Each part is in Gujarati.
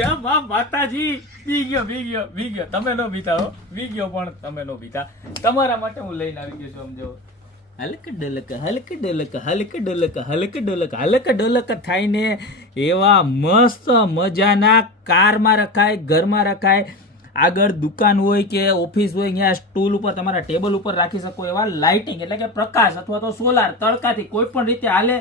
એ માતાજી બી ગયો તમે નો બીતા હો, બી ગયો પણ તમે નો બીતા. તમારા માટે હું લઈને આવી ગયો છું. સમજો હલક ડોલક થાયને એવા મસ્ત મજાના કારમાં રખાય, ઘરમાં રખાય, આગળ દુકાન હોય કે ઓફિસ હોય ત્યાં સ્ટૂલ ઉપર તમારા ટેબલ ઉપર રાખી શકો એવા લાઇટિંગ એટલે કે પ્રકાશ અથવા તો સોલાર તડકાથી કોઈ પણ રીતે હાલે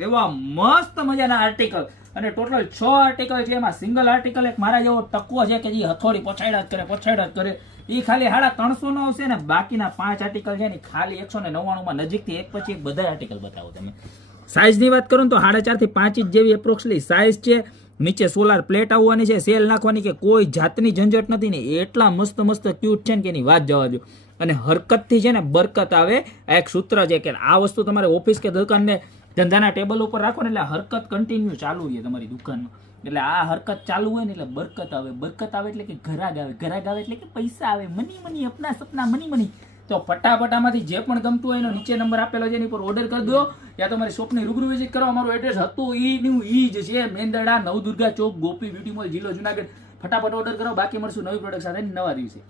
એવા મસ્ત મજાના આર્ટિકલ. અને ટોટલ 6 આર્ટિકલ છે. એમાં સિંગલ આર્ટિકલ એક મારા જેવો ટકવો છે કે જે હથોડી પછાડ્યા જ કરે એ ખાલી 350 નો આવશે ને બાકીના 5 આર્ટિકલ છે ને ખાલી 199 માં નજીકથી એક પછી એક બધા આર્ટિકલ બતાવો. તમે સાઇઝની વાત કરું તો 4.5 થી 5 ઇંચ જેવી એપ્રોક્સલી સાઇઝ છે. નીચે સોલાર પ્લેટ આવવાની છે, સેલ નાખવાની કે કોઈ જાતની ઝંઝટ નથી ને એટલા મસ્ત ક્યુટ છે ને કે એની વાત જવા દો. અને હરકતથી છે ને બરકત આવે. આ એક સૂત્ર છે કે આ વસ્તુ તમારે ઓફિસ કે દુકાનને ધંધાના ટેબલ ઉપર રાખો ને એટલે હરકત કન્ટિન્યુ ચાલુ છે તમારી દુકાનમાં. એટલે આ હરકત ચાલુ હોય ને એટલે બરકત આવે એટલે કે ઘરાક આવે એટલે કે પૈસા આવે. મની અપના સપના મની. તો ફટાફટામાંથી જે પણ ગમતું હોય એનો નીચે નંબર આપેલો છે એની પર ઓર્ડર કરી દો, યા તમારી શોપની રૂબરૂ વિઝિટ કરો. અમારું એડ્રેસ હતું ઈ જ છે, મેંદરડા, નવદુર્ગા ચોક, ગોપી બ્યુટી મોલ, જિલ્લો જુનાગઢ. ફટાફટ ઓર્ડર કરો. બાકી મળશું નવી પ્રોડક્ટ સાથે નવા દિવસે.